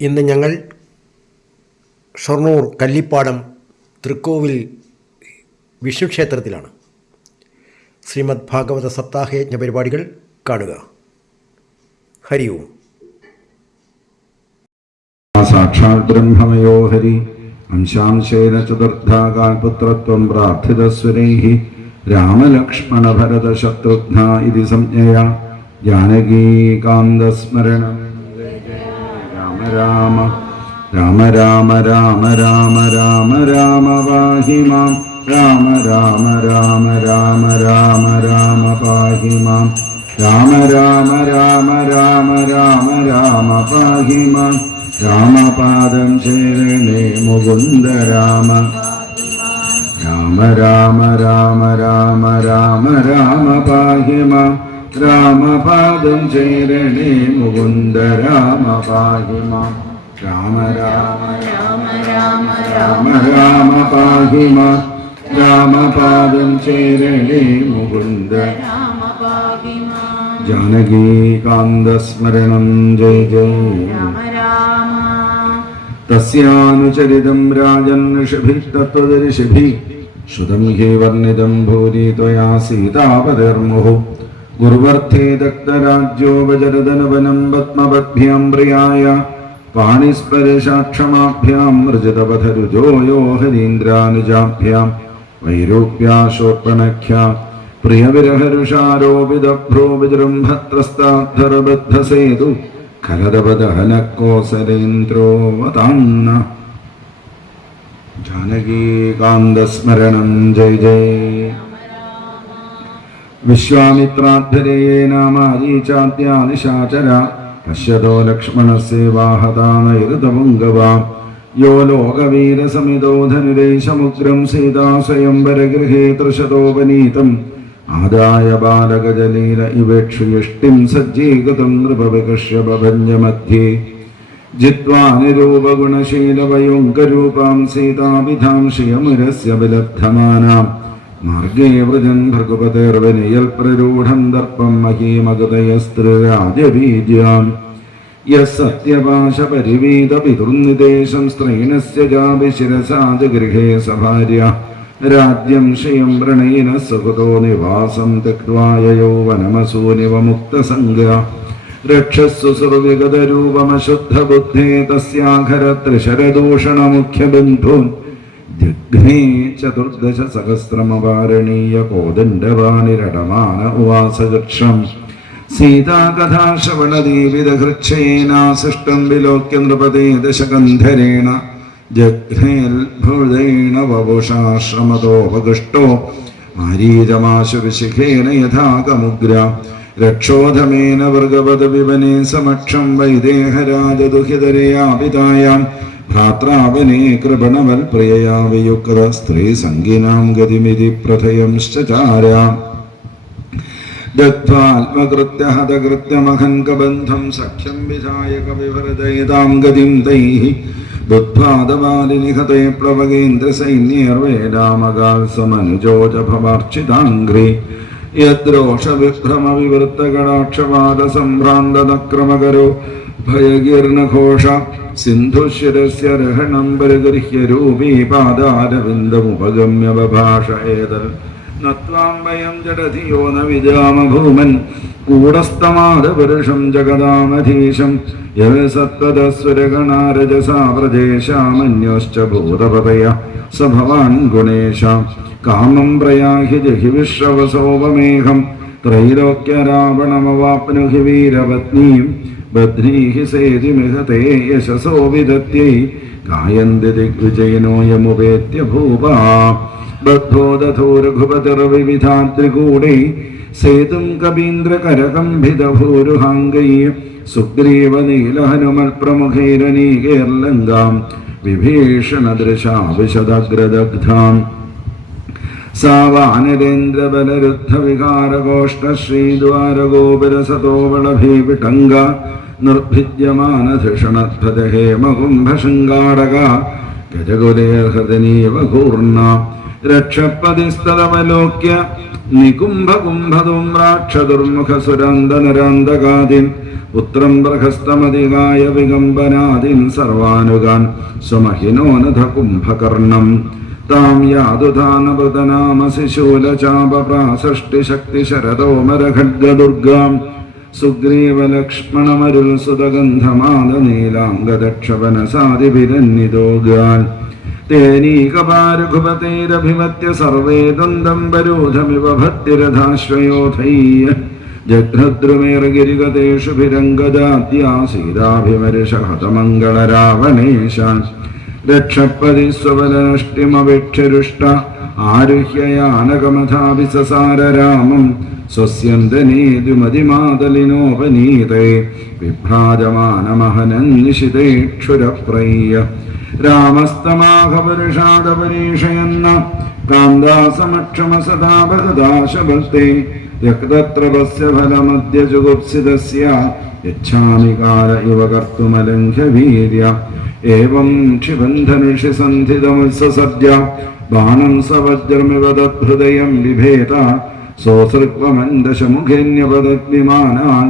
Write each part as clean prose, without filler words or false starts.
ഇന്ന് ഞങ്ങൾ ഷൊർണൂർ കല്ലിപ്പാടം തൃക്കോവിൽ വിഷ്ണു ക്ഷേത്രത്തിലാണ്. ശ്രീമദ് ഭാഗവത സപ്താഹയജ്ഞ പരിപാടികൾ കാണുക. ഹരി ഓം. സാക്ഷാൽ ബ്രഹ്മമയോ ഹരി അംശാംശേന ചതുർത്ഥാകാൽപുത്രത്വം പ്രാർത്ഥിതസ്വരൈഃ രാമലക്ഷ്മണഭരത ശത്രുഘ്ന ഇതി സംജ്ഞയാ ജാനകീകാന്തസ്മരണം. രാമ രാമ രാമ രാമ രാമ രാമ രാമ രാമ പാഹി മാം. രാമ രാമ രാമ രാമ രാമ രാമ പാഹി മാം. രാമ രാമ രാമ രാമ രാമ രാമ പാഹി മാം. രാമപാദം ശരണേ മുകുന്ദ രാമ. രാമ രാമ രാമ രാമ രാമ രാമ പാഹി മാം. രാമപാദം ശരണേ മുകുന്ദ രാമ പാഹി മാം. രാമ രാമ രാമ രാമ രാമ രാമ പാഹി മാം. രാമപാദം ശരണേ മുകുന്ദ രാമ പാഹി മാം. ജാനകീകാന്തസ്മരണം ജയ ജയ രാമ രാമ. തസ്യാനുചരിതം രാജൻ ഋഷിഭിः തത്വദർശിഭിः ശ്രുതം ഹി വർണ്ണിതം ഭൂരി ത്വയാ സീതാപതിർമുഹു. ഗുരുവർത്ഥേ ദഗ്ധരാജ്യോപചരദനവനം പത്മപദ്ഭ്യാം പ്രിയായ പാണിസ്പർശാക്ഷമാഭ്യാം മൃജിതപഥരുജോ യോ ഹരീന്ദ്രാനുജാഭ്യാം വൈരൂപ്യാശോർപ്പണഖ്യാ പ്രിയവിരഹരുഷാരോപിതഭ്രോ വിജൃംഭത്രസ്താദ്ധരബദ്ധസേതു ഖലദപദഹനക്കോസലേന്ദ്രോവതാന്ന. ജാനകീകാന്തസ്മരണം ജയ ജയ. വിശ്വാമിത്രാധ്വരയേ നാമാരീചാദ്യാ നിശാചര പശ്യതോ ലക്ഷ്മണസ്യേവാഹതാനൈർതപുംഗവാ. യോ ലോകവീരസമിതോ ധനുരൈശമുഗ്രം സീതാ സ്വയംവരഗൃഹേ തൃശതോപനീതം ആദായ ബാലകജലീല ഇവേക്ഷുയഷ്ടിം സജ്ജീകൃതം നൃപവികർഷ്യഭഞ്ജമധ്യേ. ജിത്വാ നിരൂപഗുണശീലവയോങ്കരൂപാം സീതാഭിധാം ശ്രിയമുരസ്യ വിലബ്ധമാനാം. മാർഗേ വ്രജൻ ഭർഗുപതേർവിനയൽ പ്രരൂഢം ദർപ്പം മഹീമഗതയസ്ത്രീരാജബീജ്യാം. യസത്യപാശപരിവീത പിതൃനിദേശം സ്ത്രൈണസ്യ ജാഭിശിരസാജഗൃഹേ സഭാര്യ. രാജ്യം ശ്രിയം വ്രണേന സുഹൃതോ നിവാസം ത്യക്ത്വാ യൗവനമസൂനിവ മുക്തസംഗ. രക്ഷസ്സു സുർവിഗതരൂപമശുദ്ധബുദ്ധേ തസ്യാഘരത്രിശരദൂഷണമുഖ്യബന്ധൂൻ. ജഘ്നേ ചതുർദശ സഹസ്രമവാരണീയ കോദണ്ഡവാനിരടമാന ഉവാസകക്ഷം. സീതാകഥാശ്രവണദീവിതഹൃച്ഛയേനാസിഷ്ടം വിലോക്യ നൃപതേ ദശകന്ധരേണ. ജഘ്നേൽഭുതേന വപുഷാശ്രമതോപകൃഷ്ടോ മാരീചമാശുവിശിഖേന യഥാകമുഗ്ര. രക്ഷോധമേന വൃഗപദവിവനെ സമക്ഷം വൈദേഹരാജദുഹിതരയാപിതായാം. ഭ്രാത്രാവനെ കൃപണവൽപ്രിയയാ വിയുക്ത സ്ത്രീസംഗിനാം ഗതിമിതി പ്രഥയംശ്ചാര. ദഗ്ധ്വാത്മകൃത്യ ഹതകൃത്യമഹങ്കബന്ധം സഖ്യം വിധായക വിവൃതയതാം ഗതിം തൈഃ. ബുദ്ധ്വാദവാലിനിഹതേ പ്ലവകേന്ദ്രസൈന്യേർവേദാമകാൽ സമനുജോജഭവാർച്ചിതാംഘ്രി. യദ്രോഷവിഭ്രമവിവൃത്തകടാക്ഷപാദസംഭ്രാന്തനക്രമകരോ ഭയഗീർണഘോഷ. സിന്ധുശിരസ്യ രഹണം പരിഗൃഹ്യരൂപീ പാദാരവിന്ദമുപഗമ്യ ബഭാഷ ഏതൽ. നത്വാം വയം ജഡധിയോ ന വിജാമ ഭൂമൻ കൂടസ്ഥമാദപുരുഷം ജഗദാമധീശം. യവസത്വദസ്വരഗണാരജസാ വ്രജേശാമന്യോശ്ച ഭൂതപതയ സ ഭവാൻ ഗുണേശ. കാമം പ്രയാഹി ജഹി വിശ്രവസോപമേഹം ത്രൈലോക്യരാവണമവാപ്നുഹി വീരപത്നീം. ബധ്നീഹി സേതിമിഹതേ യശസോ വിദത്യൈ ഗായന്തി ദിഗ്വിജയനോയമുപേത്യ ഭൂപാ. ബദ്ധോ ദധൂരഘുപതിർവിവിധാത്രികൂടൈ സേതും കവീന്ദ്രകരകംഭിതഭൂരുഹാംഗൈ. സുഗ്രീവ നീലഹനുമൽപ്രമുഖൈരനീകേർലങ്കാം വിഭീഷണദൃശാ വിശദഗ്രദഗ്ധാം. സാ വാനരേന്ദ്രബലരുദ്ധവികാരഗോഷ്ടശ്രീദ്വാരഗോപുരസതോവളഭീവിടംഗ. നിർഭിദ്യമാനധിഷണധ്വജഹേമകുംഭശൃംഗാടക ഗജകുലേർഹൃദനീവ കൂർണ. രക്ഷപതിസ്തവലോക്യ നികുംഭകുംഭധൂമ്രാക്ഷതുർമുഖസുരന്തനരാന്തകാദിൻ പുത്രം പ്രഹസ്തമതികായ വികമ്പനാദിൻ സർവാനുഗാൻ സ്വമഹിനോനധ കുംഭകർണം താം യാതുധാനപൃതനാമശിശൂലചാപപ്രാസൃഷ്ടിശക്തിശരതോമരഖഡ്ഗദുർഗാം സുഗ്രീവലക്ഷ്മണമരുൾ സുതഗന്ധമാദനീലാംഗദക്ഷവനസാദിഭിരന്നിതോഗാൻ തേനീകപാരഘുപതൈരഭിമത്യ സർവേ ദന്തംബരൂധമിവ ഭക്തിരഥാശ്വയോധൈയ ജഘ്നദ്രുമേർഗിരിഗതേഷു ഭിരംഗദാദ്യാ സീതാഭിമരിഷഹതമംഗളരാവണേശാൻ രക്ഷപതി സ്വബലനഷ്ടിമവിക്ഷരുഷ്ട ആരുഹ്യയാനകമഥാഭിസസാരരാമം സ്വസ്യന്തനേതുമതിമാതലിനോപനീതേ വിഭ്രാജമാനമഹനന്നിശിതേക്ഷുരപ്രയ്യ രാമസ്തമാഘപരുഷാദപരീഷയെന്ന കാന്താസമക്ഷമസദാഭഗദാശഭക്തേ യക്തത്രപസ്യ ഫലമദ്യ ജുഗുപ്സിതസ്യ യച്ഛാമി കാല ഇവ കർത്തുമലംഘ്യ വീര്യ ഏവം ക്ഷിബന്ധനുഷി സന്ധിതമുത്സസദ്യ ബാണം സവജ്രമിവ തദ്ഹൃദയം ബിഭേത സോസൃക്വമന്ദശമുഖേന്യപദദ്വിമാനാൻ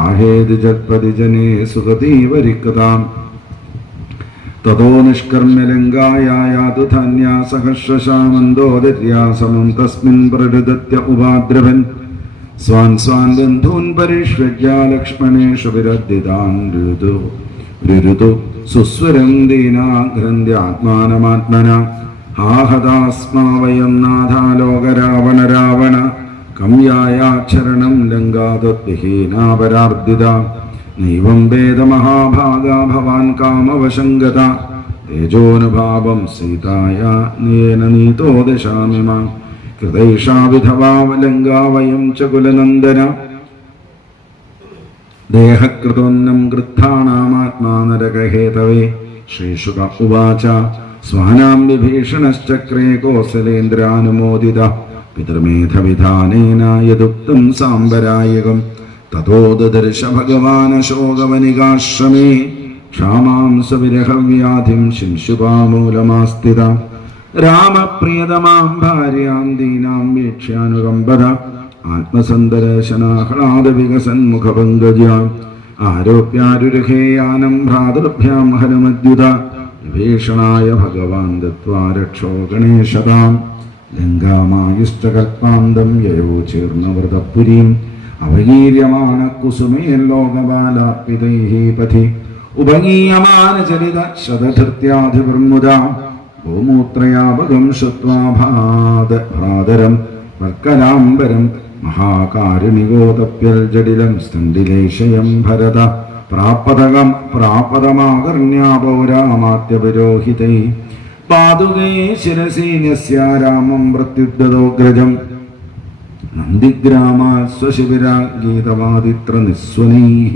ആഹേതി ജൽപതി ജനേ സുഗതീവരിക്താം തതോ നിഷ്കർമ്മ്യ ലങ്കായാതു ധന്യാസഹർഷശാമന്തോദര്യാസമം തസ്മിൻ പ്രരുദത്യ ഉപാദ്രവൻ സ്വാൻ സ്വാൻ ബന്ധൂൻ പരിഷ്വജ്യ ലക്ഷ്മണേഷു വിരദ്ദിതാൻ രുരുതു സുസ്വരം ദീനാഗ്രന്ഥ്യാത്മാനമാത്മന ആഹതാസ്മാ വയം നാഥാലോകരാവണ രാവണ കം യായാക്ഷരണം ലങ്കാതദ്വിഹീനാപരാർദ്ധിത നൈവം വേദമഹാഭാഗാ ഭവാൻ കാമവശങ്കത തേജോനുഭാവം സീതായാ നേന നീതോ ദശാമി മാം കൃതൈഷാ വിധവാവലങ്കാ വയം ച കുലനന്ദന ദേഹകൃതോന്നം ഗൃദ്ധാണാമാത്മാനരകഹേതവേ ശ്രീശുക ഉവാച സ്വാനാം വിഭീഷണശ്ചക്രേ കോസലേന്ദ്രാനുമോദിത പിതൃമേധവിധാനേന യദുക്തം സാംബരായകം തതോ ദദർശ ഭഗവാനശോകവനികാശ്രമേ ക്ഷാമാം സവിരഹവ്യാധിം ശിംശുപാമൂലമാസ്ഥിത രാമപ്രിയതമാം ഭാര്യാം ദീനാം വീക്ഷ്യാനുകമ്പത ആത്മസന്ദർശനാഹ്ലാദവികസന്മുഖപങ്കജാം ആരോപ്യാരുരുഹേയാനം ഭ്രാതൃഭ്യാം ഹരമദ്യുത വിഭീഷണായ ഭഗവാൻ ദത്വാ രക്ഷോ ഗണേശതാം ലങ്കാമായുഷ്ടകൽപ്പാന്തം യയോ ചീർണവൃതപുരീം അവഗീര്യമാന കുസുമേല്ലോകബാലാർപ്പിതൈഃ പഥി ഉപഗീയമാനചരിത ശതധൃത്യാധിപൃമുദാ ഗോമൂത്രയാപകം ശ്രുത്വാ ഭ്രാതരം വർക്കലാംബരം മഹാകാരുണികോതപ്യൽ ജടിലം സ്തണ്ഡിലേശയം ഭരത പ്രാപദമാകർണ്യാപൗരാമാത്യപുരോഹിതൈ പാദുകേ ശിരസീന്യസ്യ രാമം പ്രത്യുദ്ധതോഗ്രജം നന്ദിഗ്രാമാ സ്വശിബിരാഗീതവാദിത്ര നിസ്വനൈഃ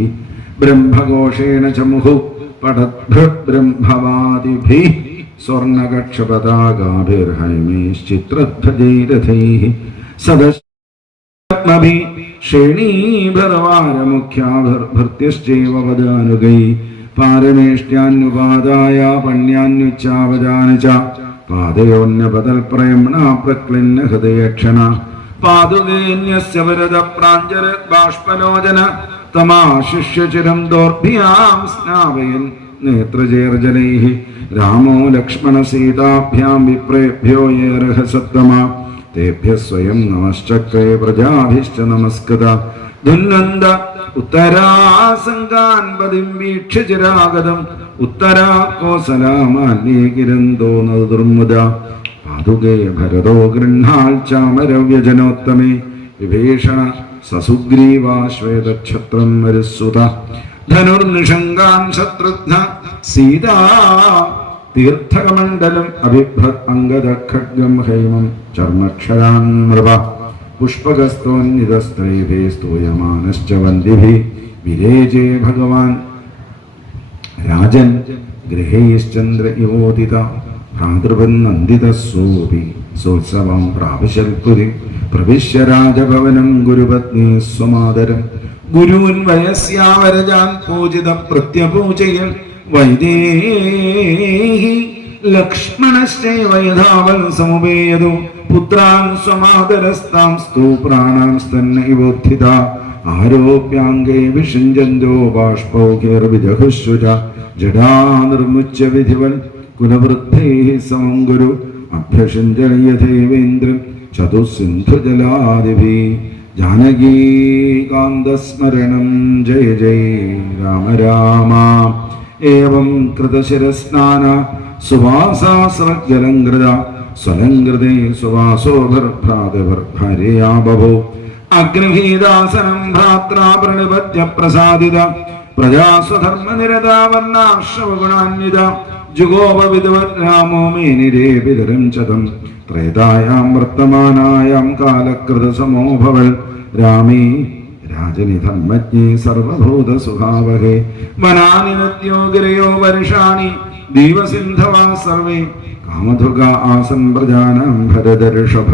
ബ്രഹ്മഘോഷേണ ച മുഹു പഠദ്ഭൃബ്രഹ്മവാദിഭിः സ്വർണകക്ഷപതാകാഭിർഹൈമേശ്ചിത്രധ്വജൈരഥൈः സദശ്മഭി ശ്രേണീഭർവാരമുഖ്യാഭിർഭൃത്യശ്ചൈവ വദാനുഗൈ പാരമേഷ്ട്യാന്യുപാദായ പണ്യാന്യുച്ചാവജാന ച പാദയോന്യപതൽപ്രയംണ പ്രക്ലിന്ന ഹൃദയക്ഷണ പാദുകേന്യസ്യ വരദ പ്രാഞ്ജല ബാഷ്പലോചന തമാശിഷ്യചിരം ദോർഭ്യാം സ്നാവയൻ നേത്രജേർജനൈഃ രാമോ ലക്ഷ്മണ സീതാഭ്യാം വിപ്രേഭ്യോ യേർഹസത്തമ തേഭ്യഃ സ്വയം നമശ്ചക്രേ പ്രജാഭിശ്ച നമസ്കൃത ധുന്നന്ത ഉത്തരാസംഗാൻ പതിം വീക്ഷ്യ ചിരാഗതം ഉത്തരാ കോസലാമാല്യേ ദുർമുദ പാദുകേ ഭരതോ ഗൃഹാൽ ചാമരവ്യജനോത്തമേ വിഭീഷണ സസുഗ്രീവാശ്വേതക്ഷത്രം മരുസുത ധനുർനിഷങ്കാൻ ശത്രുഘ്ന സീതാ തീർത്ഥകമണ്ഡലം അഭിഭ്രത് അംഗദഖഡ്ഗം ഹൈമം ചർമ്മക്ഷരാൻ നൃപ പുഷ്പകസ്തോന്നിതസ്ത്രൈഭേ സ്തൂയമാനശ്ച വന്ദിഭിः വിരേജേ ഭഗവാൻ രാജൻ ഗൃഹേശ്ചന്ദ്ര ഇവോദിത ഭ്രാതൃവന്നന്ദിതസ്സോപി സോത്സവം പ്രാപിശൽപുരി പ്രവിശ്യ രാജഭവനം ഗുരുപത്നി സ്വമാതരം ഗുരുൻ വയസ്യാവരജാൻ പൂജിത പ്രത്യപൂജയൽ വൈദേഹി ലക്ഷ്മണശ്ചൈവ യഥാവൽ സമുപേയതു പുത്രാൻ സ്വമാതരസ്താംസ്തു പ്രാണാംസ്തന്നൈവോത്ഥിത ആരോപ്യാംഗേ വിഷിഞ്ചന്തോ ബാഷ്പൗകേർവിജഹുശ്രുത ജഡാ നിർമുച്യ വിധിവൻ കുലവൃദ്ധൈഃ സമം ഗുരു അഭ്യഷിഞ്ചയഥൈവേന്ദ്രൻ ചതുസിന്ധുജലാദിഭിः ജാനകീകാന്തസ്മരണം ജയ ജയ രാമ രാമ ഏവം കൃതശിരസ്നാന സുവാസാസ്രജലംകൃത സ്വലംകൃതേ സുവാസോഭർഭ്രാതഭർഭാര്യയാ ബഭോ അഗ്നിഹീതാസനം ഭ്രാത്രാ പ്രണപത്യ പ്രസാദിത പ്രജാസ്വധർമ്മനിരതാവർണാശ്രവഗുണാന്വിത ജുഗോപവിദ്വത് രാമോ മേനിരേ പിതരം ചതം ത്രേതായാം വർത്തമാനായാം കാലകൃതസമോഭവൽ രാമേ രാജനി ധർമ്മജ്ഞേ സർവഭൂതസുഖാവഹേ വനാനി നദ്യോ ഗിരയോ വർഷാണി ദീവസിന്ധവാ സർവേ കാമധുഗ ആസൻ പ്രജാനാം ഭരതഋഷഭ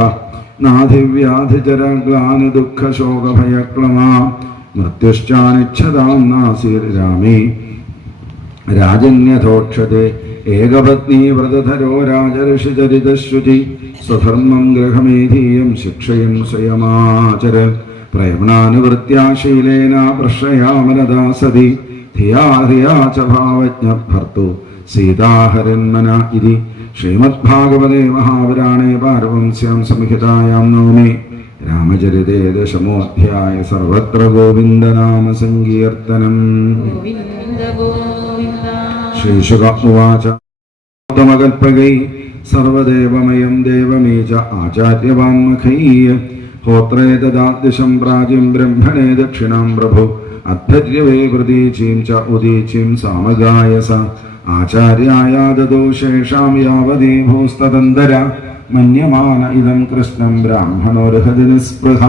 നാധിവ്യാധിചരഗ്ലാനി ദുഃഖശോകഭയക്ലമാ മൃത്യുശ്ചാനിച്ഛതാം നാസീർ രാമേ രാജന്യഥോക്ഷതേ ഏകപത്നീ വ്രതധരോ രാജഋഷിചരിതശ്രുചി സ്വധർമ്മം ഗൃഹമേധീയം ശിക്ഷയൻ സ്വയമാചര പ്രേംണാനുവൃത്യാ ശീലേന പ്രശ്രയാമനദാ സതി ധിയാ ധിയാ ച ഭാവജ്ഞ ഭർത്തു സീതാഹരന്മന ഇതി ശ്രീമദ്ഭാഗവതേ മഹാപുരാണേ പാരവംസ്യാം സംഹിതായാം നവമി രാമചരിതേ ദശമോധ്യായ സർവത്ര ഗോവിന്ദനാമ സങ്കീർത്തനം. ശ്രീശുക ഉവാച ോത്തമകൽപ്പകൈ സർവദേവമയം ദേവമീച ആചാര്യവാന്മഖൈ ഹോത്രേ ദദാദ്ദിശം പ്രാചീം ബ്രഹ്മണേ ദക്ഷിണാം പ്രഭു അദ്ധര്യവേ പ്രതീചീം ച ഉദീചീം സാമഗായസ ആചാര്യായ ദദോഷേഷാം യാവതീ ഭൂസ്തദന്തര മന്യമാന ഇദം കൃഷ്ണം ബ്രാഹ്മണോർഹതി നിസ്പൃഹ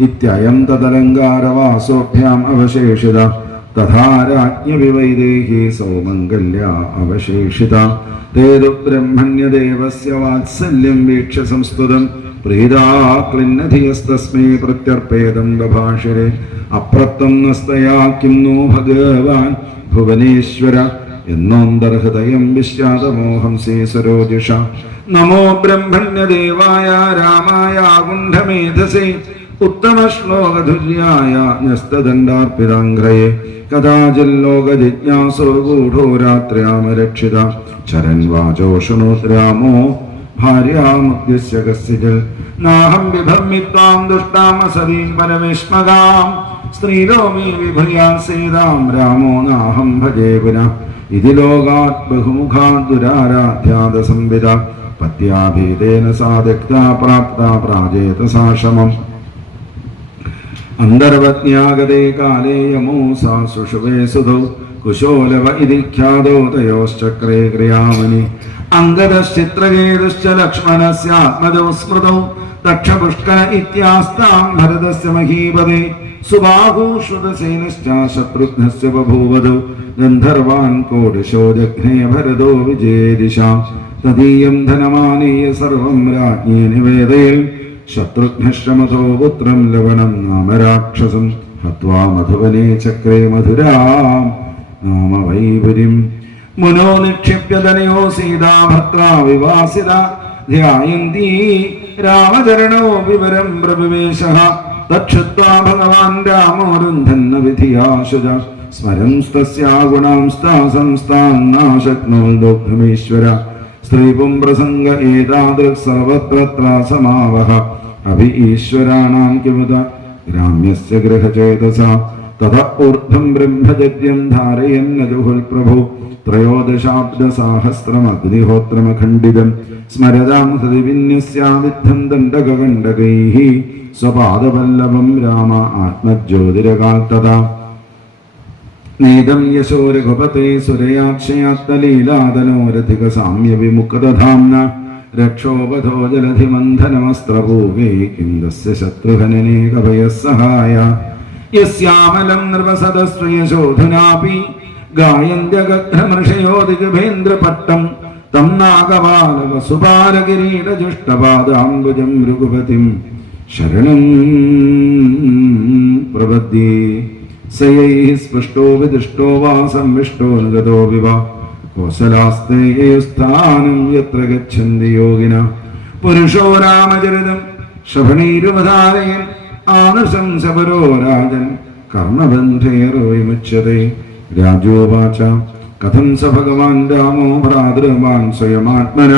ഇത്യയം തദലങ്കാരവാസോഭ്യാം അവശേഷിത തഥാ രാജ്ഞവിവൈദേഹി സൗമംഗല്യ അവശേഷിത തേതു ബ്രഹ്മണ്യദേവസ്യ വാത്സല്യം വീക്ഷ്യ സംസ്തുതം പ്രീതാ ക്ലിന്നധിയസ്തസ്മൈ പ്രത്യർപ്പേദം ബഭാഷിരേ അപ്രത്തം നസ്തയാ കിം നോ ഭഗവാൻ ഭുവനേശ്വര എന്നോന്തർഹൃദയം വിശ്വാതമോഹം സേ സരോജിഷ നമോ ബ്രഹ്മണ്യദേവായ രാമായ ഗുണ്ഡമേധസേ ഉത്തമശ്ലോകധുര്യായ ന്യസ്തദണ്ഡാർപ്പിതാംഘ്രയേ കഥാചില്ലോകജിജ്ഞാസോ ഗൂഢോ രാത്ര്യാമരക്ഷിത ചരൻ വാചോ ശൃണോത് രാമോ ഭാര്യാമുദ്ദിശ്യ കസ്യചിൽ നാഹം വിഭർമിത്വാം ദുഷ്ടാമസരീം പരമേഷ്മകാം സ്ത്രീലോമീ വിഭയാസീതാം രാമോ നാഹം ഭജേ പുനഃ ഇതി ലോകാത് ബഹുമുഖാത് ദുരാരാധ്യാത സംവിദ പത്യാഭീതേന സാദഗ്ധാ പ്രാപ്താ പ്രാജേത സാശമം അന്തർവജ്ഞാഗതേ കാലേ യമോ സാ സുഷുവേ സുധൗ കുശോലവ ഇതി ഖ്യാതോ തയോശ്ചക്രേ ക്രിയാമണി അംഗദശ്ചിത്രകേതുശ്ച ലക്ഷ്മണസ്യാത്മജോ സ്മൃതൗ ദക്ഷപുഷ്കര ഇത്യാസ്താം ഭരതസ്യ മഹീപതേ സുബാഹുശ്രുതസേനശ്ച ശത്രുഘ്നസ്യ ബഭൂവധു ഗന്ധർവാൻ കോടിശോ ജഘ്നേ ഭരതോ വിജേദിശാം തദീയം ധനമാനീയ സർവം രാജ്ഞേ നിവേദയൽ ശത്രുഘ്നശ്രമതോ പുത്രം ലവണം നാമ രാക്ഷസം ഹത്വാ മധുവനേ ചക്രേ മധുരാം നാമ വൈപുരിം മുനോ നിക്ഷിപ്യതനയോ സീതാ ഭർത്താ വിവാസിത ധ്യായന്തി രാമചരണോ വിവരം പ്രവിവേശഃ തക്ഷത്വാ ഭഗവാൻ രാമോ രുന്ധന്ന വിധിയാശുജ സ്മരംസ്തസ്യാ ഗുണാംസ്താസംസ്ഥാന്നാശക്നോൽദോഗ്ധമീശ്വര സ്ത്രീപും പ്രസംഗ ഏതാദൃക് സർവത്ര ത്രാസമാവഹ അഭി ഈശ്വരാണാം കിമുത ഗ്രാമ്യസ്യ ഗൃഹചേതസ തത ഊർധ്വം ബ്രഹ്മചര്യം ധാരയന്നതുഹുൽ പ്രഭു ത്രയോദശാബ്ദസാഹസ്രമഗ്നിഹോത്രമഖണ്ഡിതം സ്മരതാം ഹൃദി വിന്യസ്യാവിദ്ധം ദണ്ഡകകണ്ഡകൈഃ സ്വപാദവല്ലഭം രാമ ആത്മജ്യോതിരകാൽത്തതാ നേദം യശോ രഘുപതേ സുരയാക്ഷയാത്തലീലാതനോരധിക സാമ്യ വിമുക്തധാംന രക്ഷോപഥോ ജലധിമന്ധനമസ്ത്രപൂവേ കിം തസ്യ ശത്രുഹനനേകഭയസഹായ യസ്യാമലം നൃപസദസ്ത്രിയശോധുനാപി ഗായന്ത്യഗഘ്നമൃഷയോ ദിഗഭേന്ദ്രപട്ടം തം നാഗപാലവസുപാലകിരീടജുഷ്ടപാദാംബുജം രഘുപതിം ശരണം പ്രപദ്യേ സയൈഃ സ്പൃഷ്ടോ വിദൃഷ്ടോ വാ സംവിഷ്ടോ നിഗതോ വിവ കോസലാസ്തേയസ്ഥാനം യത്ര ഗച്ഛന്തി യോഗിന പുരുഷോ രാമചരിതം ശഫണീരുപധാരയൻ ആനുശംസപരോ രാജൻ കർണബന്ധേരോ വിമുച്യതേ. രാജോവാച കഥം സ ഭഗവാൻ രാമോ ഭ്രാതൃവാൻ സ്വയമാത്മന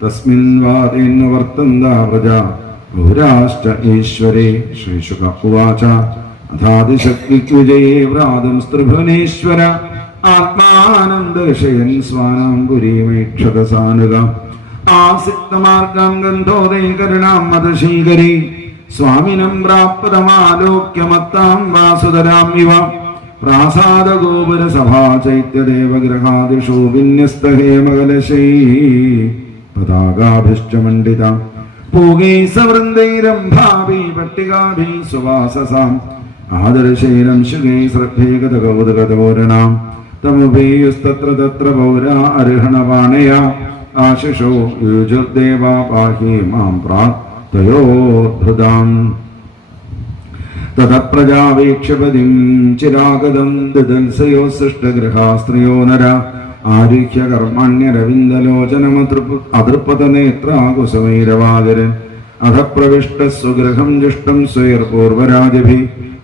തസ്മിൻ വാദേന വർത്തന്ത പ്രജാ ബഹുരാശ്ച ഈശ്വരേ. ശ്രീശുക ഉവാച അഥാതിശക്തിവിജയേ വ്രാതം സ്ത്രിഭുവനേശ്വര ആത്മാനം ദർശയൻ സ്വാനാം പുരീമേക്ഷതസാനുക ആസിക്തമാർഗം ഗന്ധോദയ കരുണാം മതശീകരി സ്വാമിനം പ്രാപ്തമാലോക്യമത്താം വാസുതരാം ഇവ പ്രാസാദ ഗോപുര സഭാ ചൈത്യദേവഗ്രഹാദിഷു വിന്യസ്തഹേമകലശൈ പതാകാഭിശ്ച മണ്ഡിത പൂഗൈ സവൃന്ദൈരംഭാഭി പട്ടികാഭി സുവാസസാം ആദർശൈരം ശുഗൈ ശ്രദ്ധേകത കൗതുകതോരണാം തമുപേയുസ്തത്ര തത്ര പൗരാ അർഹണപാണയ ആശിഷോ യുജുർദേവാ പാഹി മാം പ്രാപ്തയോദ്ധൃതാം. തതപ്രജാവേക്ഷപതിം ചിരാഗതം ദിദൽസയോ സൃഷ്ടഗൃഹാസ്ത്രിയോ നര ആരുഹ്യ കർമ്മണ്യരവിന്ദലോചനമതൃപ്പതനേത്രാകുസമൈരവാതിരൻ അധ പ്രവിഷ്ട സ്വഗൃഹം ജുഷ്ടം സ്വൈർപൂർവരാജഭി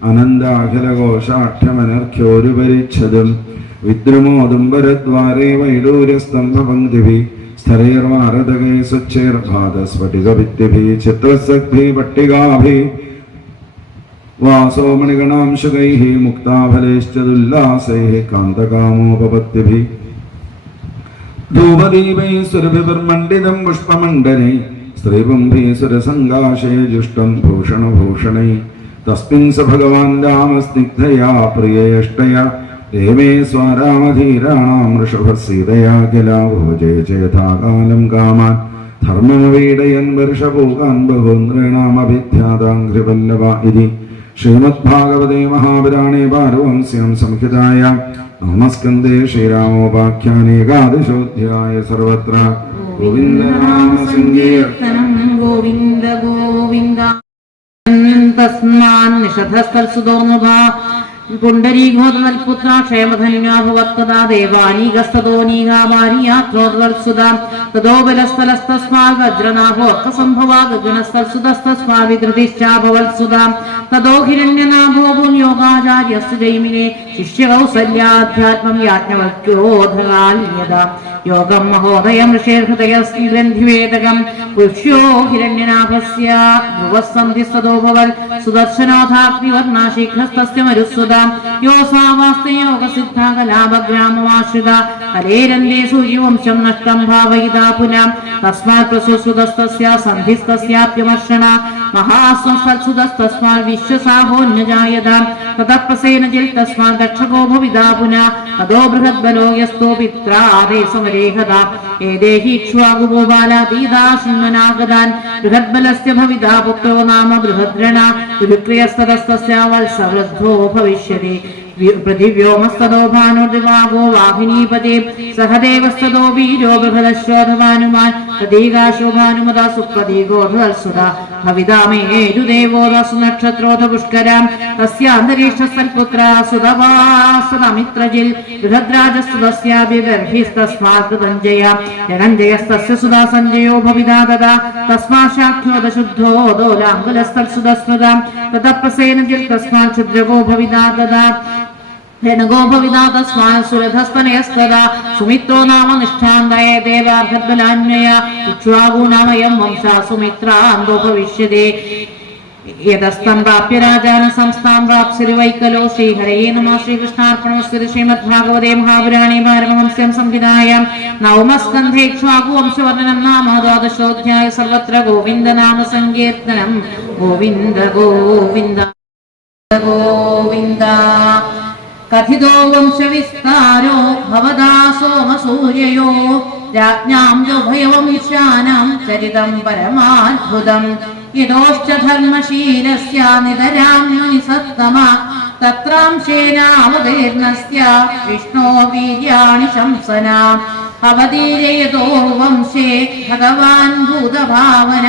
അനന്താഖിലഘോഷാഠ്യമനർഘ്യോരുപരിച്ഛദം വിദ്രുമോദുംബരദ്വാരേ വൈഡൂര്യസ്തംഭപങ്ക്തിഭി സ്ഥിരൈർവാരതകൈ സ്വച്ഛൈർഭാതസ്ഫടികഭിത്തിഭി ചിത്രസക്തി പട്ടികാഭി വാസോമണിഗണാം ശുകൈഃ മുക്താഫലൈശ്ചതുല്ലാസൈഃ കാന്തകാമോപപത്തിഭിः ധൂപദീപൈ സുരഭിർമണ്ഡിതം പുഷ്പമണ്ഡലൈ സ്ത്രീപുംഭൈ സുരസംഗാശേ ജുഷ്ടം ഭൂഷണഭൂഷണൈ തസ്മിൻ സ ഭഗവാൻ രാമസ്നിഗ്ധയാ പ്രിയയഷ്ടയാ രേമേ സ്വാരാമധീരാണാം ഋഷഭസീതയാ കില ഭോജേ ചേഥാകാലം കാമാൻ ധർമ്മമവീടയൻ വർഷപൂകാൻ ബഹൂന്ദ്രീണാമഭിധ്യാതാംഘ്രിവല്ലഭ ഇതി. ശ്രീമദ്ഭാഗവതേ മഹാപുരാണേ പാരവംസ്യാം സംഹിതായാം നമസ്കന്ദേ ശ്രീരാമോപാഖ്യാനേകാദശോധ്യായ സർവത്ര ഗോവിന്ദനാമസങ്കീർത്തനം ഗോവിന്ദ ഗോവിന്ദ. തസ്മാൻ നിഷധസ്ഥൽസുതോർനുഭാ പുണ്ടരീഘോതൽപുത്ര ക്ഷേമധന്യാ ഭവത്തദാ ദേവാനീകസ്തദോനീകാമാരിയാത്രോദ്വത്സുതാ തദോ ബലസ്ഥലസ്തസ്മാൽ വജ്രനാഭോ അർത്ഥസംഭവാ ഗഗനസ്ഥൽസുതസ്തസ്മാ വിധൃതിശ്ചാഭവത്സുതാ തദോ ഹിരണ്യനാഭോ ഭൂന്യോഗാചാര്യസ്തു ജൈമിനെ ശിഷ്യകൗസല്യാധ്യാത്മം യാജ്ഞവൽക്യോധകാല്യത യോഗം മഹോദയം ഋഷേർഹൃദയഗ്രന്ഥിവേദകം പുഷ്യോ ഹിരണ്യനാഭസ്യ ധ്രുവസന്ധിസ്തദോ ഭവൽ സുദർശനോധാഗ്നിവർണാശീഘ്രസ്തസ്യ മരുസ്സുതാ യോസാവാസ്തേ യോഗസിദ്ധാകലാപഗ്രാമമാശ്രിത കലേരന്തേ സൂര്യവംശം നഷ്ടം ഭാവയിതാ പുനാം തസ്മാത് പ്രസുസുതസ്തസ്യ സന്ധിസ്തസ്യാപ്യമർഷണ മഹാസ്വസ്തസ്തസ്മാൽ വിശ്വസാഹോന്യജായതാം തതപ്രസേനജിൽ തസ്മാത് ദക്ഷകോ ഭവിതാ പുനാ തദോ ബൃഹദ്ബലോ യസ്തോ പിത്രാദേ സമരേഹതാ ഏദേഹീക്ഷ്വാകുവോ ബാലാതീദാശിന്മനാഗതാൻ ബൃഹദ്ബലസ്യ ഭവിതാ പുത്രോ നാമ ബൃഹദ്രണ ഉരുക്രിയസ്തതസ്തസ്യ വത്സവൃദ്ധോ ഭവിഷ്യതി പൃഥിവ്യോമസ്തോ ഭാനുർദിവാഗോ വാഹിനീപതേ സഹദേവസ്തോ വീരോ ബൃഹദശ്വധവാനുമാൻ പ്രതീകാശോ ഭാനുമത സുപ്രതീകോധൽസുത ഭവിതാമേരുദേവോദസു നക്ഷത്രോധ പുഷ്കരാം തസ്യാന്തരീക്ഷസ്ഥൽപുത്ര സുതവാസതമിത്രജിൽ ബൃഹദ്രാജസ്തുതസ്യാഭിർഹിസ്തസ്മാത് ധനഞ്ജയസ്തസ്യ സുതാ സഞ്ജയോ ഭവിതാ തദാ തസ്മാശാഖ്യോദശുദ്ധോ ദോലാംഗുലസ്ഥൽസുതസ്മൃതാം തതപ്രസേനജിൽ തസ്മാത് ക്ഷുദ്രകോ ഭവിതാ തദാ രണഗോ ഭവിതാ തസ്മാൻ സുരധസ്തനയസ്തദാ സുമിത്രോ നാമ നിഷ്ഠാന്തയ ദേവാർഹദ്ബലാന്വയ ഇക്ഷ്വാകൂ നാമയം വംശാ സുമിത്രാന്തോ ഭവിഷ്യതേ യതസ്തം പ്രാപ്യ രാജാന സംസ്ഥാം പ്രാപ്സ്യതി വൈക്കലോ. ശ്രീഹരയേ നമഃ. ശ്രീകൃഷ്ണാർപ്പണമസ്തു. ശ്രീമദ്ഭാഗവതേ മഹാപുരാണേ പാരമഹംസ്യം സംഹിതായാം നവമസ്കന്ധേ ഇക്ഷ്വാകു വംശവർണ്ണനം നാമ ദ്വാദശോധ്യായ സർവത്ര ഗോവിന്ദനാമ സങ്കീർത്തനം. ഗോവിന്ദ ഗോവിന്ദ ഗോവിന്ദ. കഥിതോ വംശവിസ്താരോ ഭവദാ സോമസൂര്യയോ രാജ്ഞാം ഉഭയവംശാനാം ചരിതം പരമാത്ഭുതം യദോശ്ച ധർമ്മശീലസ്യ നിതരാം നിസത്തമ തത്രാംശേനാവതീർണസ്യ വിഷ്ണോ വീര്യാണി ശംസന അവതീരയതോ വംശേ ഭഗവാൻ ഭൂതഭാവന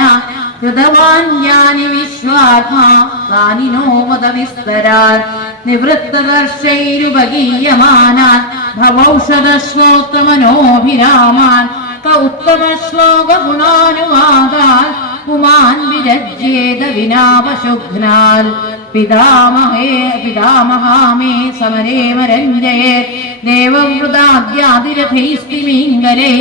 കൃതവാൻ യാനി വിശ്വാത്മാ താനിനോ വദ വിസ്തരാൻ നിവൃത്തദർശൈരുപഗീയമാനാൻ ഭവൗഷധശ്ലോത്രമനോഭിരാമാൻ ഉത്തമശ്ലോകഗുണാനുവാദാൽ പുമാൻ വിരജ്യേത വിനാപശുഘ്നാൽ പിതാമഹാമേ സമരേ മരഞ്ജയേത് ദേവവൃതാദ്യാതിരഥൈസ്തിമീങ്കരേ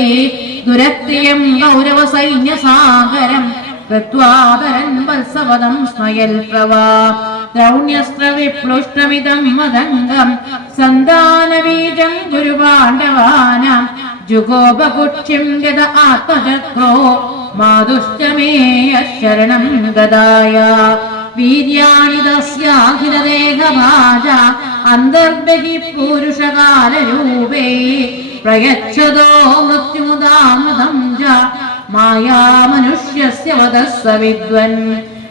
ദുരക്രിയം ഗൗരവസൈന്യസാഗരം കൃത്വാദരൻ വത്സവദം സ്മയൽ പ്രവാ ദ്രൗണ്യസ്ത്രവിപ്ലുഷ്ടമിതം മദംഗം സന്താനബീജം ഗുരുപാണ്ഡവാനാം ജുഗോപകുക്ഷിം ഗത ആത്മചക്രോ മാതുശ്ചമേയ ശരണം ഗദായ വീര്യാണി തസ്യാഖിലദേഹഭാജ അന്തർബഹി പുരുഷകാലരൂപേ പ്രയച്ഛതോ മൃത്യുമുദാമൃതം ച മായാമനുഷ്യസ്യ വദസ്സ വിദ്വൻ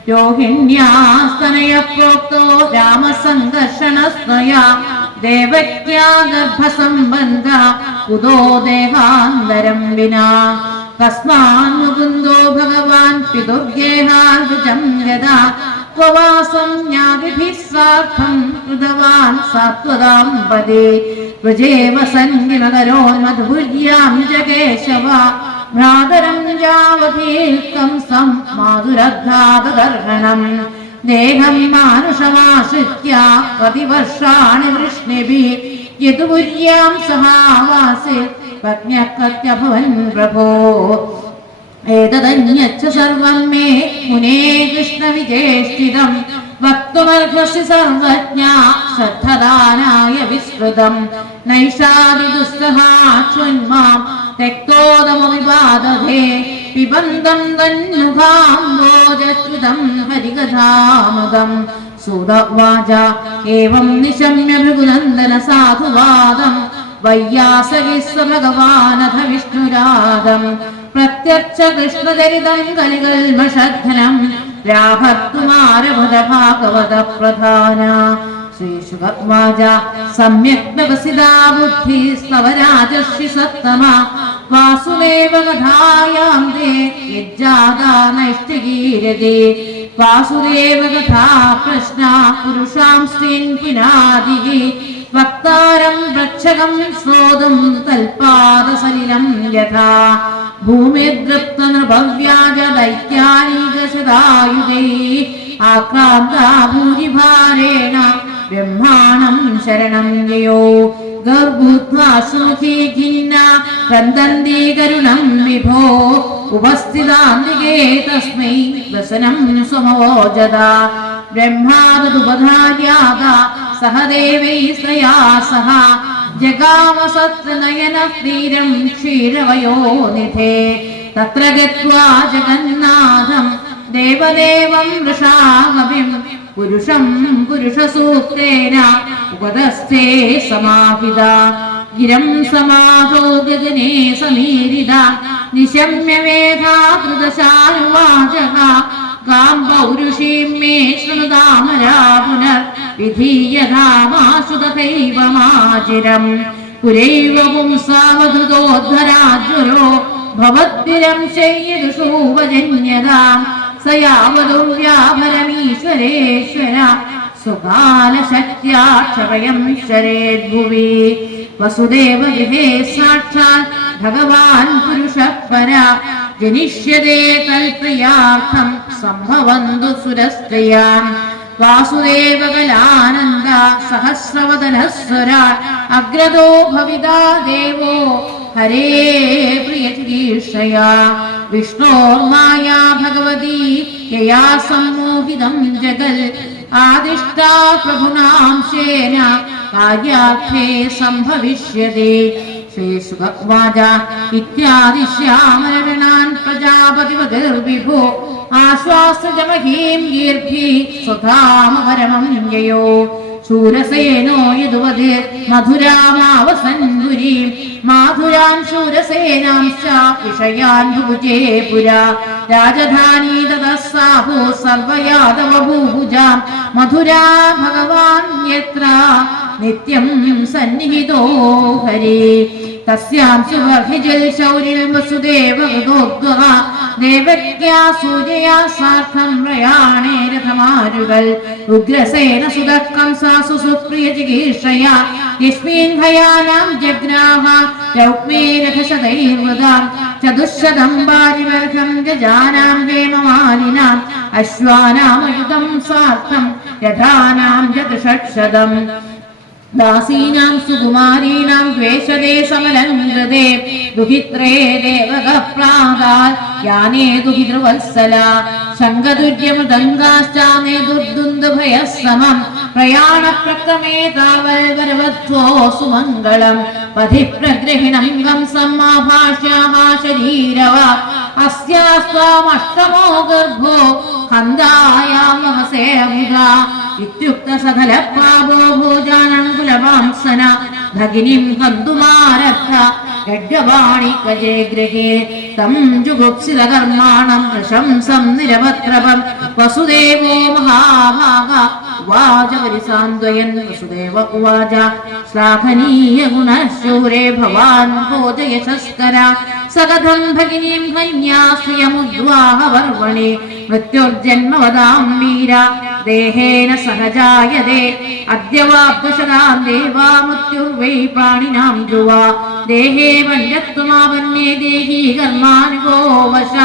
രോഹിണ്യാസ്തനയ പ്രോക്തോ രാമസംഘർഷണസ്തയാ ദേവക്യാ ഗർഭസംബന്ധ കുതോ ദേഹാന്തരം വിനാ കസ്മാൻ മുകുന്ദോ ഭഗവാൻ പിതുർഗേഹാർജം യഥാ ഉപവാസം ജ്ഞാതിഭിः സാർത്ഥം കൃതവാൻ സാത്വതാം പദേ വ്രജേവ സന്നിമകരോന്മധുര്യാം ച കേശവ ഭ്രാതരം ജാവതീൽക്കം സം മാതുരഘാതദർഹണം ദേഹം മാനുഷമാശ്രിത്യ പ്രതിവർഷാണി വൃഷ്ണിഭിः യതുപുര്യാം സഹാവാസേ പത്ന്യഭവൻ പ്രഭോ ഏതദന്യച്ഛ സർവം മേ മുനേ കൃഷ്ണവിചേഷ്ടിതം വക്തുമർഹസി സർവജ്ഞ ശ്രദ്ധദാനായ വിസ്മൃതം നൈഷാദിദുസ്സഹാച്ഛന്മാം തെക്തോദമവിവാദധേ പിബന്ധം തന്നുഭാംബോജച്യുതം ഹരികഥാമൃതം സൂതവാച ഏവം നിശമ്യ ഭൃഗുനന്ദന സാധുവാദം വയ്യാസകിസ്വ ഭഗവാനഥ വിഷ്ണുരാധം പ്രത്യക്ഷ കൃഷ്ണചരിതം കലികൽമഷഘനം രാഹത്തുമാരഭുത ഭാഗവത പ്രധാന ശ്രീശുകവാച സമ്യക് വ്യവസിതാ ബുദ്ധിസ്തവരാജർഷി സത്തമ വാസുദേവ കഥായാം തേ യജ്ജാതാ നൈഷ്ഠികീരതേ വാസുദേവ കഥാ പ്രശ്ന പുരുഷാം സ്ത്രീൻ പുനാദിഹി വക്താരം രക്ഷകം ശ്രോതും തൽപാദസലിലം യഥാ ഭൂമിദ്രപ്ത നൃഭവ്യാജ ദൈത്യാനീകശതായുധൈ ആക്രാന്താ ഭൂരിഭാരേണ ബ്രഹ്മാണം ശരണം യയോ ഗർഭൂത്വാസുമുഖീ ഖിന്ന ക്രന്ദന്തി കരുണം വിഭോ ഉപസ്ഥിതാന്തികേ തസ്മൈ വസനം സമവോജത ബ്രഹ്മാവതുപധാര്യാത സഹദേവൈ സ്വയാ സഹ ജഗാമസത്രനയന ക്രീരം ക്ഷീരവയോ നിധേ തത്ര ഗത്വാ ജഗന്നാഥം ദേവദേവം വൃഷാമഭിം പുരുഷം പുരുഷസൂക്തേന ഉപദസ്ഥേ സമാഹിത ഗിരം സമാധോ ഗഗനേ സമീരിത നിശമ്യ മേധാകൃതശാനുവാചക കാം പൗരുഷീം മേ ശൃണുതാമരാ പുനർ വിധീയധാമാശു തഥൈവമാചിരം പുരൈവ പുംസാവധൃതോദ്ധരാജ്വരോ ഭവദ്ഭിരം ശയ്യദുഷൂവജന്യതാം സ യാവദുര്യാഭരമീശ്വരേശ്വര സ്വകാലശക്ത്യാക്ഷഭയം ശരേദ്ഭുവി വസുദേവ ഗൃഹേ സാക്ഷാത് ഭഗവാൻ പുരുഷഃ പരാ ജനിഷ്യതേ തൽപ്രിയാർത്ഥം സംഭവന്തു സുരസ്ത്രിയാൻ വാസുദേവകലാനന്ദ സഹസ്രവദനസ്വരാ അഗ്രതോ ഭവിതാ ദേവോ ഹരേ പ്രിയചികീർഷയാ വിഷ്ണോർമായാ ഭഗവതി യയാ സമ്മോഹിതം ജഗൽ ആദിഷ്ടാ പ്രഭുനാംശേന കാര്യാർത്ഥേ സംഭവിഷ്യതേ ശ്രീശുകവാച ഇത്യാദിശ്യാമരണാൻ പ്രജാപതിവതിർവിഭോ ആശ്വാസജമഹീം ഗീർഭി സ്വധാമപരമം യയോ ശൂരസേനോ യദുവതിർ മധുരാമാവസൻപുരീം മാധുരാൻ ശൂരസേനാംശ്ച വിഷയാൻ ഭുജേ പുരാ രാജധാനീ തതസ്സാഹു സർവയാദവഭൂഭുജാം മധുരാ ഭഗവാൻ യത്ര നിത്യം സന്നിഹിതോ ഹരി തസ്യാം സുവർഹിജൽ ശൗരിൽ വസുദേവ ഹൃദോദ്വഹ ദേവക്യാ സൂര്യയാ സാർത്ഥം പ്രയാണേ രഥമാരുകൾ ഉഗ്രസേന സുതക്കംസാസു സുപ്രിയ ചികീർഷയാ യസ്മിൻ ഭയാനാം ജഗ്നാഹ രൗക്മേ രഥശതൈർവൃതാം ചതുശതം പാരിവർഗം ഗജാനാം ഹേമമാലിനാം അശ്വാനാമയുധം സാർത്ഥം രഥാനാം ചതുഷക്ഷതം ദാസീനാം സുകുമാരീണാം ദ്വേഷദേ സമലംകൃതേ ദുഹിത്രേ ദേവകപ്രാതാൽ യാനേ ദുഹിതൃവത്സല ശംഖദുര്യമൃദംഗാശ്ചാനേ ദുർദുന്ദുഭയസമം പ്രയാണപ്രക്രമേ താവൽ വരവധ്വോ സുമംഗളം പഥിപ്രഗ്രഹിണം കംസം ആഭാഷ്യാഹ ശരീരവ അസ്യാസ്വാമഷ്ടമോ ഗർഭോ ഹന്തായാമവസേമുഖ ഇത്യുക്ത സകല പാപോ ഭോജാനങ്കുലവാംസന ഭഗിനിം ഹന്തുമാരബ്ധ ഖഡ്ഗവാണി കജേ ഗൃഹേ തം ജുഗുപ്സിതകർമാണം പ്രശംസം നിരവത്രപം വസുദേവോ മഹാഭാഗ ഉവാച പരിസാന്ത്വയൻ വസുദേവ ഉവാച ശ്ലാഘനീയ ഗുണശൂരേ ഭവാൻ ഭോജയശസ്കര സകഥം ഭഗിനീം ഹന്യാശ്രിയമുദ്വാഹവർവണേ മൃത്യുർജന്മവതാം വീര ദേഹേന സഹജായതേ അദ്യവാബ്ദശതാം ദേവാ മൃത്യുർവൈ പ്രാണിനാം ധ്രുവാ ദേഹേ വന്യത്വമാപന്നേ ദേഹി കർമാനുഗോ വശ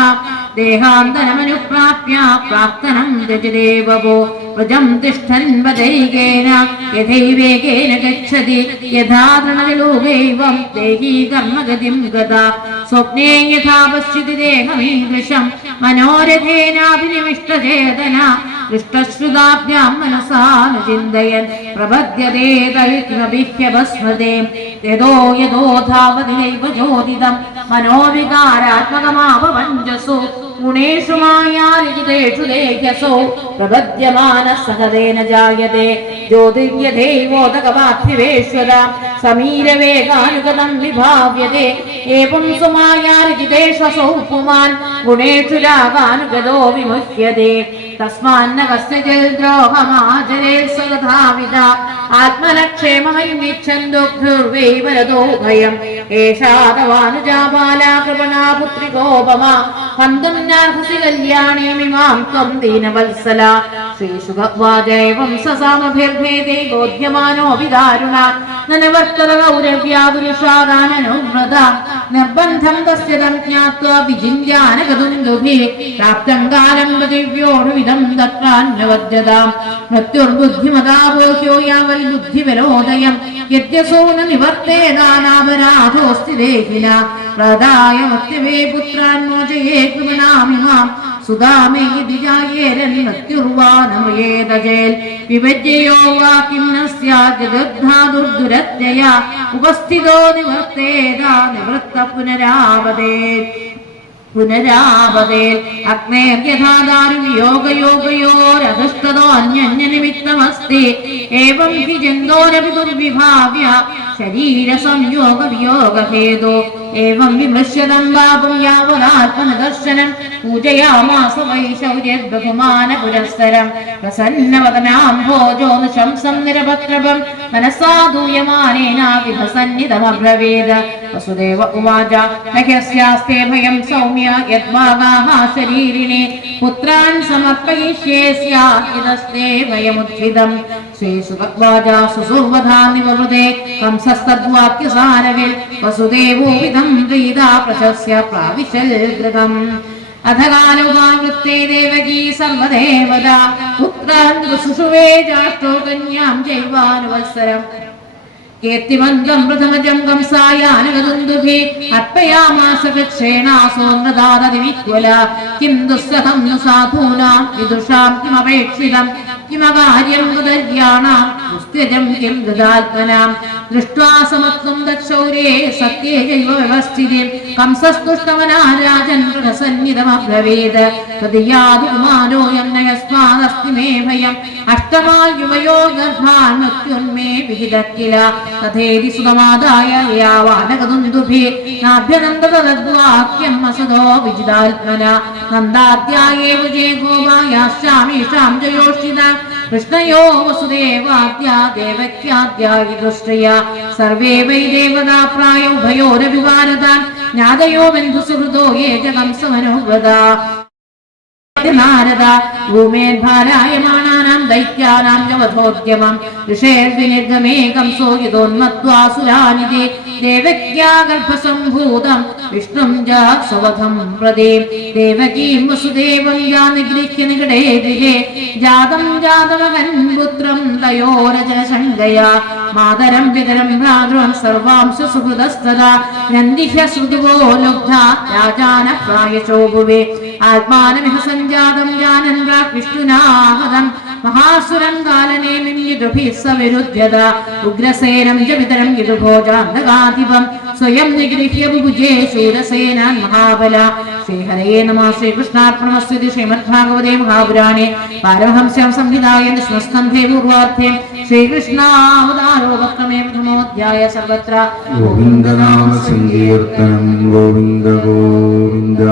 ദേഹാന്തരമനുപ്രാപ്യ പ്രാപ്തനം രജദേവോ വ്രജം തിഷ്ഠൻ വദൈകേന യഥൈവേഗേന ഗച്ഛതി യഥാ തൃണലോകൈവം ദേഹി കർമ്മഗതിം ഗതാ സ്വപ്നേ യഥാ പശ്യതി ദേഹമീദൃശം മനോരഥേനാഭിനിവിഷ്ടചേതന ദൃഷ്ടശ്രുതാഭ്യാം മനസാനുചിന്തയൻ പ്രപദ്യതേ തൽകിമഭിഹ്യഭസ്മതേ യതോ യതോ ധാവതിനൈവ ജ്യോതിതം മനോവികാരാത്മകമാപവഞ്ചസു ഗുണേഷു മായാലിജിതേഷു ദേഹ്യസോ പ്രപദ്യമാനഃ സഹദേന ജായതേ ജ്യോതിര്യഥൈവോദകപാർത്ഥിവേശ്വര സമീരവേഗാനുഗതം വിഭാവ്യതേ ഏവം സുമായാലിജിതേഷസോ പുമാൻ ഗുണേഷു രാഗാനുഗതോ വിമുഹ്യതേ തസ്മാന്ന കസ്യചിൽ ദ്രോഹമാചരേ സകഥാവിധ ആത്മനക്ഷേമമൈച്ഛന്തോ ഘൃർവൈ വരദോ ഭയം ഏഷാ തവാനുജാ ബാലാ കൃപണാ പുത്രികോപമ ഹന്തും നാർഹസി കല്യാണീമിമാം ത്വം ദീനവത്സല ശ്രീശുഖവാചൈവം സസാമഭിർഭേദേ ബോധ്യമാനോ വിദാരുണ നനവർത്തത ഗൗരവ്യാപുരുഷാദാനനോമൃത നിർബന്ധം തസ്യതം ജ്ഞാത്വാ വിചിന്യാനഗതുന്ദുഭി പ്രാപ്തം കാലം പൃഥിവ്യോർവിധം തത്രാന്വവജ്ജതാം മൃത്യുർബുദ്ധിമതാബോഹ്യോ യാവൽ ബുദ്ധിവരോദയം യദ്യസോ ന നിവർത്തേതാനാപരാധോസ്തി ദേഹിന പ്രദായ മൃത്യുവേ പുത്രാൻ മോചയേ കൃപണാമിമാം സുധാമേ ദിജായേരൻ മൃത്യുർവാനമയേതജേൽ വിഭജ്യയോ വാ കിം ന സ്യാദ്ധാതുർദുരത്യയ ഉപസ്ഥിതോ നിവർത്തേതാ നിവൃത്ത പുനരാവതേൽ അഗ്നേർയഥാദാരുവിയോഗയോഗയോരധിഷ്ഠതോ അന്യന്യനിമിത്തമസ്തി ഏവം ഹി ജന്തോരപി ദുർവിഭാവ്യ ശരീര സംയോഗ വിയോഗ ഹേതോ ഏവം വിമൃശ്യതം പാപം യാവനാത്മനിദർശനം പൂജയാമാസ വൈ ശൗര്യദ്ബഹുമാന പുരസ്സരം പ്രസന്നവദനാം ഭോജോ നിശംസം നിരപത്രപം മനസാ ദൂയമാനേന വിഭസന്നിതമബ്രവീത് വസുദേവ ഉവാച നഹ്യസ്യാസ്തേ ഭയം സൗമ്യ യദ്ഭാഗാഃ ശരീരിണേ പുത്രാൻ സമർപ്പയിഷ്യേ സ്യാദിതസ്തേ ഭയമുദ്ധിതം ശ്രീസുഖവാച സുസുർവധാ നിവവൃതേ കംസസ്തദ്വാക്യസാരവിൽ വസുദേവോ വിധം പ്രീതാ പ്രശസ്യ പ്രാവിശൽ ഗൃഹം അധകാലുപാവൃത്തേ ദേവകീ സർവദേവത പുത്രാൻ സുഷുവേ ജാഷ്ടോ കന്യാം ജൈവാനുവത്സരം കീർത്തിമന്തം പ്രഥമജം കംസായാനഗതുന്ദുഭി അർപ്പയാമാസ ഗച്ഛേണാസോന്നദാദതിവിക്വല കിം ദുസ്സഹം ന സാധൂനാം വിദുഷാം കിമപേക്ഷിതം കിമകാര്യം ഗുദര്യാണാം ദുസ്ത്യജം കിം ഗതാത്മനാം ദൃഷ്ട്വാ സമത്വം ദക്ഷൗരേ സത്യേ ജൈവ വ്യവസ്ഥിതിം കംസസ്തുഷ്ടവനാരാജൻ ഗൃഹസന്നിധമബ്രവീത് തദിയാതുമാനോയം നയസ്മാദസ്തി മേ ഭയം അഷ്ടമാ യുവയോ ഗർഭാൻ മൃത്യുന്മേ വിഹിതക്കില തഥേതി സുതമാദായ യാവാനഗതുന്ദുഭി നാഭ്യനന്ദതദ്വാക്യം അസദോ വിജിതാത്മന നന്ദാദ്യായേ വിജേ ഗോപായാശ്ചാമീഷാം ജയോഷിത കൃഷ്ണയോ വസുദേവാദ്യാ ദേവക്യാദ്യാ ദൃഷ്ടയ സർവേ വൈ ദേവതാ പ്രായ ഉഭയോരഭിവാരതാൻ ജ്ഞാതയോ ബന്ധുസുഹൃദോ യേ ജഗംസമനോവ്രത നാരദ ഭൂമേർഭാരായമാണാനാം ദൈത്യാനാം ജവധോദ്യമം ഋഷേർവിനിർഗമേ കംസോ യതോന്മത്വാസുരാനിധി ദേവക്യാഗർഭസംഭൂതം വിഷ്ണും ജാസവധം പ്രദേ ദേവകീം വസുദേവം യാ നിഗൃഹ്യ നികടേ ഗൃഹേ ജാതം ജാതമകൻ പുത്രം തയോരജനശങ്കയാ മാതരം പിതരം ഭ്രാതൃം സർവാംശ സുഹൃദസ്തദാ നന്ദിഹ്യ ശ്രുതുവോ ലുബ്ധ രാജാന പ്രായശോ ഭുവേ ആത്മാനമിഹ സംജാതം ജാനൻ പ്രാക് വിഷ്ണുനാഹതം മഹാസുരം കാലനേമിം യദുഭിഃ സവിരുദ്ധ്യത ഉഗ്രസേനം ച പിതരം യദുഭോജാന്തകാധിപം സ്വയം നിഗൃഹ്യ ബുഭുജേ ശൂരസേനാൻ മഹാബല ശ്രീഹരേ നമഃ. ശ്രീകൃഷ്ണാർപ്പണമസ്തു. ശ്രീമദ്ഭാഗവതേ മഹാപുരാണേ പാരമഹംസ്യാം സംഹിതായാം ദശമസ്കന്ധേ പൂർവാർദ്ധേ ശ്രീകൃഷ്ണാവതാരോപക്രമേ പ്രഥമോധ്യായ. സർവത്ര ഗോവിന്ദനാമ സങ്കീർത്തനം. ഗോവിന്ദ ഗോവിന്ദ.